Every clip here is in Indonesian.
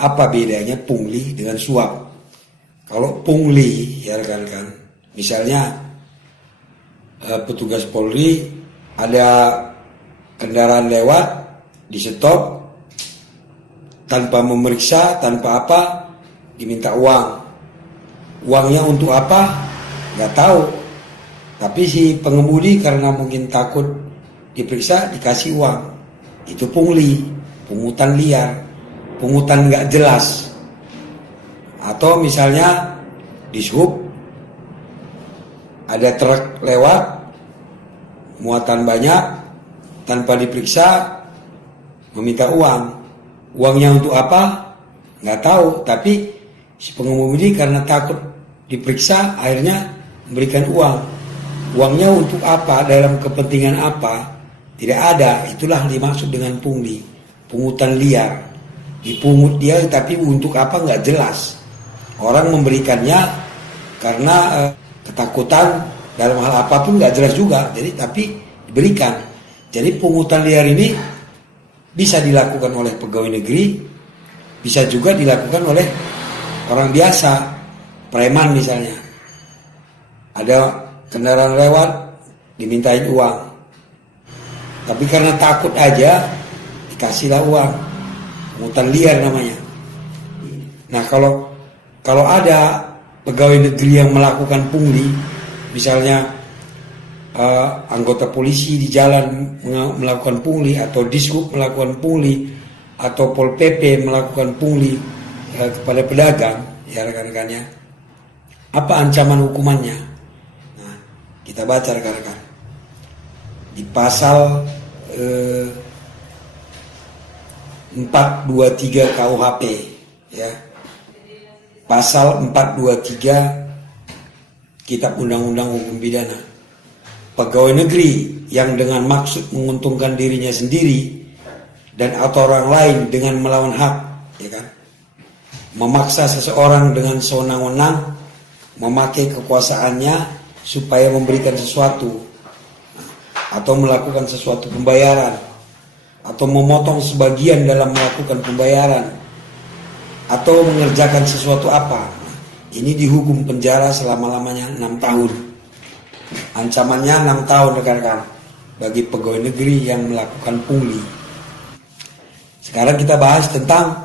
apa bedanya pungli dengan suap? Kalau pungli, ya rekan-rekan, misalnya petugas Polri ada kendaraan lewat, di stop, tanpa memeriksa, tanpa apa, diminta uang. Uangnya untuk apa? Nggak tahu. Tapi si pengemudi karena mungkin takut diperiksa, dikasih uang. Itu pungli, pungutan liar, pungutan nggak jelas. Atau misalnya di sub, ada truk lewat, muatan banyak, tanpa diperiksa, meminta uang. Uangnya untuk apa? Nggak tahu. Tapi si pengemudi karena takut diperiksa, akhirnya memberikan uang. Uangnya untuk apa? Dalam kepentingan apa? Tidak ada. Itulah dimaksud dengan pungli, pungutan liar. Dipungut dia, tapi untuk apa nggak jelas. Orang memberikannya karena ketakutan dalam hal apapun nggak jelas juga. Jadi tapi diberikan. Jadi pungutan liar ini bisa dilakukan oleh pegawai negeri, bisa juga dilakukan oleh orang biasa, preman misalnya. Ada kendaraan lewat, dimintain uang. Tapi karena takut aja, dikasihlah uang. Pungutan liar namanya. Nah kalau ada pegawai negeri yang melakukan pungli, misalnya anggota polisi di jalan melakukan pungli, atau Dishub melakukan pungli, atau Pol PP melakukan pungli kepada pedagang, ya rekan-rekannya, apa ancaman hukumannya? Nah, kita baca rekan-rekan di pasal 423 KUHP, ya, pasal 423 Kitab Undang-Undang Hukum Pidana. Pegawai negeri yang dengan maksud menguntungkan dirinya sendiri dan atau orang lain dengan melawan hak, ya kan, memaksa seseorang dengan sewenang-wenang, memakai kekuasaannya supaya memberikan sesuatu, atau melakukan sesuatu pembayaran, atau memotong sebagian dalam melakukan pembayaran, atau mengerjakan sesuatu apa, ini dihukum penjara selama-lamanya 6 tahun. Ancamannya 6 tahun rekan-rekan bagi pegawai negeri yang melakukan pungli. Sekarang kita bahas tentang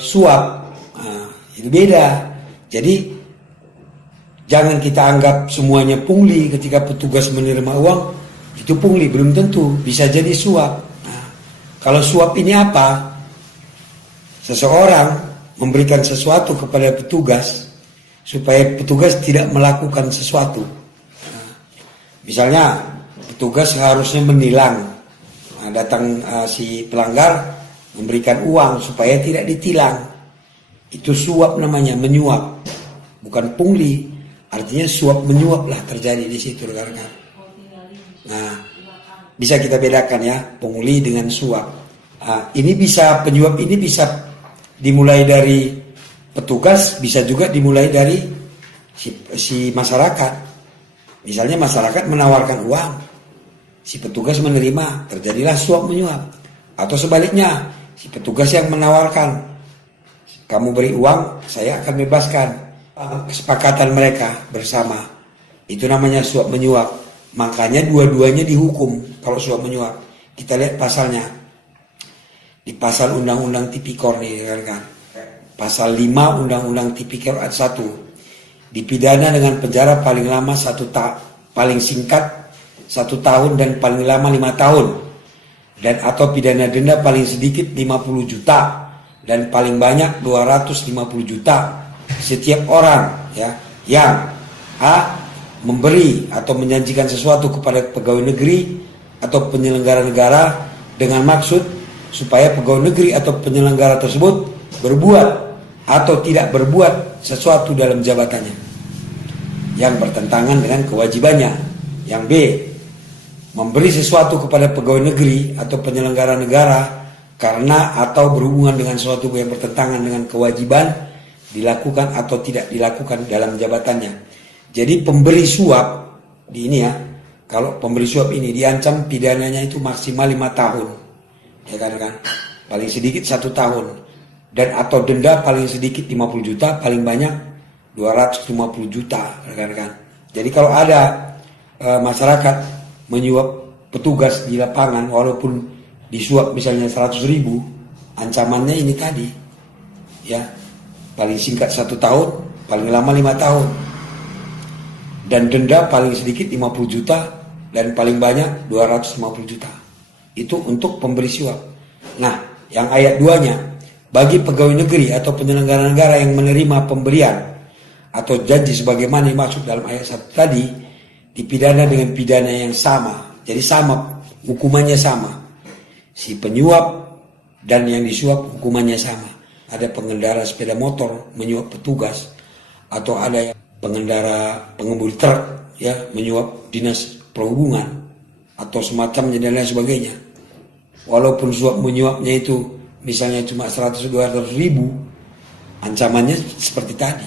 suap. Nah, itu beda. Jadi jangan kita anggap semuanya pungli. Ketika petugas menerima uang itu pungli, belum tentu, bisa jadi suap. Nah, kalau suap ini apa? Seseorang memberikan sesuatu kepada petugas supaya petugas tidak melakukan sesuatu. Nah, misalnya petugas harusnya menilang. Nah, datang si pelanggar memberikan uang supaya tidak ditilang. Itu suap namanya, menyuap. Bukan pungli. Artinya suap menyuap lah terjadi di situ rekan-rekan. Nah, bisa kita bedakan ya, pungli dengan suap. Nah, ini bisa, penyuap ini bisa dimulai dari petugas, bisa juga dimulai dari si masyarakat. Misalnya masyarakat menawarkan uang, si petugas menerima, terjadilah suap menyuap. Atau sebaliknya, si petugas yang menawarkan, kamu beri uang, saya akan bebaskan. Kesepakatan mereka bersama, itu namanya suap menyuap. Makanya dua-duanya dihukum kalau suap menyuap. Kita lihat pasalnya di pasal Undang-Undang Tipikor nih kan. Pasal 5 Undang-Undang Tipikor ayat 1, dipidana dengan penjara paling lama paling singkat 1 tahun dan paling lama 5 tahun, dan atau pidana denda paling sedikit 50 juta dan paling banyak 250 juta setiap orang, ya, yang a. memberi atau menjanjikan sesuatu kepada pegawai negeri atau penyelenggara negara dengan maksud supaya pegawai negeri atau penyelenggara tersebut berbuat atau tidak berbuat sesuatu dalam jabatannya yang bertentangan dengan kewajibannya. Yang B, memberi sesuatu kepada pegawai negeri atau penyelenggara negara karena atau berhubungan dengan sesuatu yang bertentangan dengan kewajiban dilakukan atau tidak dilakukan dalam jabatannya. Jadi pemberi suap di ini ya, kalau pemberi suap ini diancam pidananya itu maksimal 5 tahun, ya kan, paling sedikit 1 tahun. dan atau denda paling sedikit 50 juta, paling banyak 250 juta, rekan-rekan. Jadi kalau ada masyarakat menyuap petugas di lapangan walaupun disuap misalnya 100.000, ancamannya ini tadi, ya, paling singkat 1 tahun, paling lama 5 tahun, dan denda paling sedikit 50 juta dan paling banyak 250 juta. Itu untuk pemberi suap. Nah, yang ayat 2-nya, bagi pegawai negeri atau penyelenggara negara yang menerima pemberian atau janji sebagaimana dimaksud dalam ayat 1 tadi, dipidana dengan pidana yang sama. Jadi sama, hukumannya sama. Si penyuap dan yang disuap hukumannya sama. Ada pengendara sepeda motor menyuap petugas, atau ada yang pengemudi truk, ya, menyuap dinas perhubungan atau semacamnya dan lain sebagainya. Walaupun suap menyuapnya itu misalnya cuma 100-200 ribu, ancamannya seperti tadi.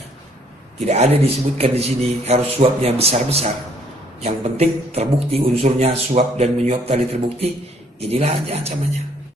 Tidak ada disebutkan di sini harus suapnya besar-besar. Yang penting terbukti unsurnya suap dan menyuap tadi terbukti, inilah aja ancamannya.